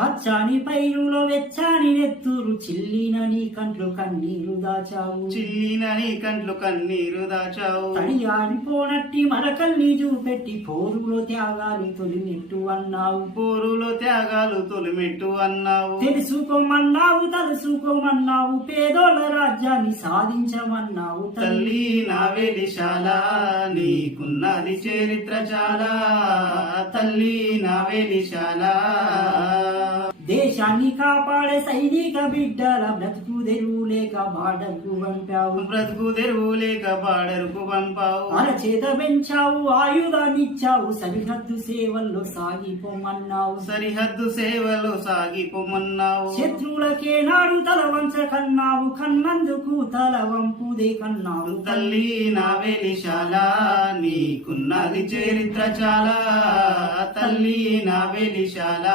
పచ్చాని పైరులో వెచ్చాని నెత్తురు చిల్లిన నీ కంట్లు కన్నీరు దాచావు. చిల్లిన నీ కంట్లు కన్నీరు దాచావు. తడియాడిపోనట్టి మరకల్ని చూపెట్టి పోరులో త్యాగాలు తొలిమెట్టు అన్నావు. పోరులో త్యాగాలు తొలిమెట్టు అన్నావు. తెలుసుకోమన్నావు తలుసుకోమన్నావు పేదోళ్ళ రాజ్యాన్ని సాధించమన్నావు. తల్లి నా వెలిశాల నీకున్నది చరిత్ర చాలా. తల్లి నా వెలిశాల దేశాన్ని కాపాడే సైనిక బిడ్డల బ్రతుకు తెరువు లేక బార్డర్కు పంపావు. బ్రతుకు తెరువు లేక బార్డర్కు పంపావు. అరచేత పెంచావు ఆయుధాన్నిచ్చావు సరిహద్దు సేవల్లో సాగిపోమన్నావు. సరిహద్దు సేవలో సాగిపోమన్నావు. శత్రువులకే నాడు తల వంచకన్నావు కన్నందుకు తల వంపుదే కన్నావు. తల్లి నా వెలిశాల నీకున్నది చరిత్ర చాలా. తల్లి నా వెలిశాల